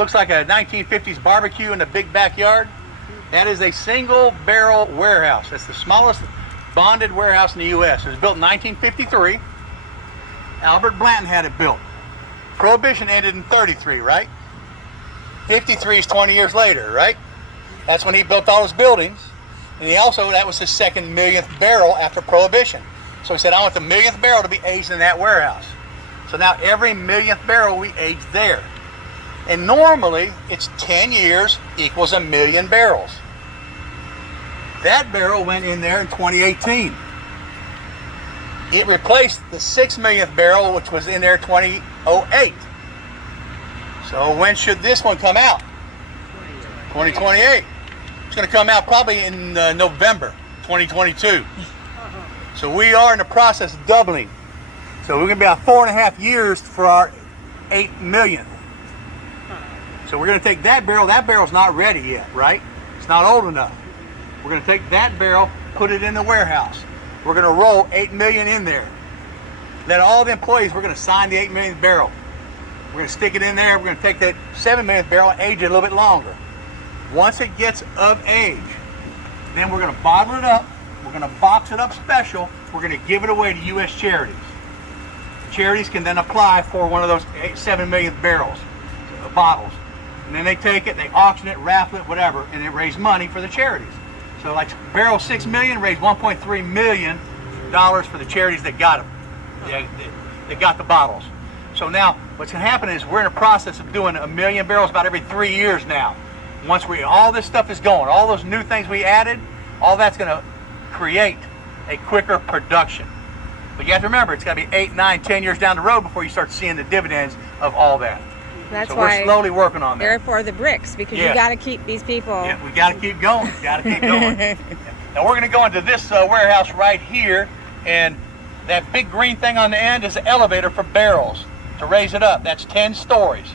looks like a 1950s barbecue in a big backyard. That is a single barrel warehouse. That's the smallest bonded warehouse in the U.S. It was built in 1953. Albert Blanton had it built. Prohibition ended in 33, right? 53 is 20 years later, right? That's when he built all his buildings. And he also, that was his second millionth barrel after Prohibition. So he said, I want the millionth barrel to be aged in that warehouse. So now every millionth barrel we age there. And normally it's 10 years equals 1 million barrels. That barrel went in there in 2018. It replaced the 6 millionth barrel, which was in there 2008. So when should this one come out? 2028. It's going to come out probably in November 2022. So we are in the process of doubling. So we're going to be about 4.5 years for our 8 millionth. So we're going to take that barrel. That barrel's not ready yet, right? It's not old enough. We're going to take that barrel, put it in the warehouse. We're going to roll 8 million in there. Then all the employees, we're going to sign the 8 millionth barrel. We're going to stick it in there. We're going to take that 7 millionth barrel and age it a little bit longer. Once it gets of age, then we're going to bottle it up. We're going to box it up special. We're going to give it away to U.S. charities. Charities can then apply for one of those 7 millionth barrels, bottles. And then they take it, they auction it, raffle it, whatever, and it raise money for the charities. So like barrel 6 million raised $1.3 million for the charities that got them. They got the bottles. So now what's going to happen is we're in a process of doing 1 million barrels about every 3 years now. Once all this stuff is going, all those new things we added, all that's going to create a quicker production. But you have to remember, it's got to be 8, 9, 10 years down the road before you start seeing the dividends of all that. That's so why we're slowly working on that. Therefore, the bricks, because you got to keep these people. Yeah, we got to keep going. Got to keep going. Now we're going to go into this warehouse right here, and that big green thing on the end is the elevator for barrels to raise it up. That's 10 stories,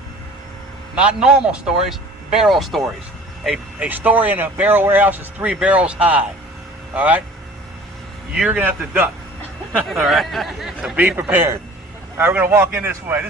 not normal stories, barrel stories. A story in a barrel warehouse is 3 barrels high. All right, you're going to have to duck. All right, so be prepared. All right, we're going to walk in this way.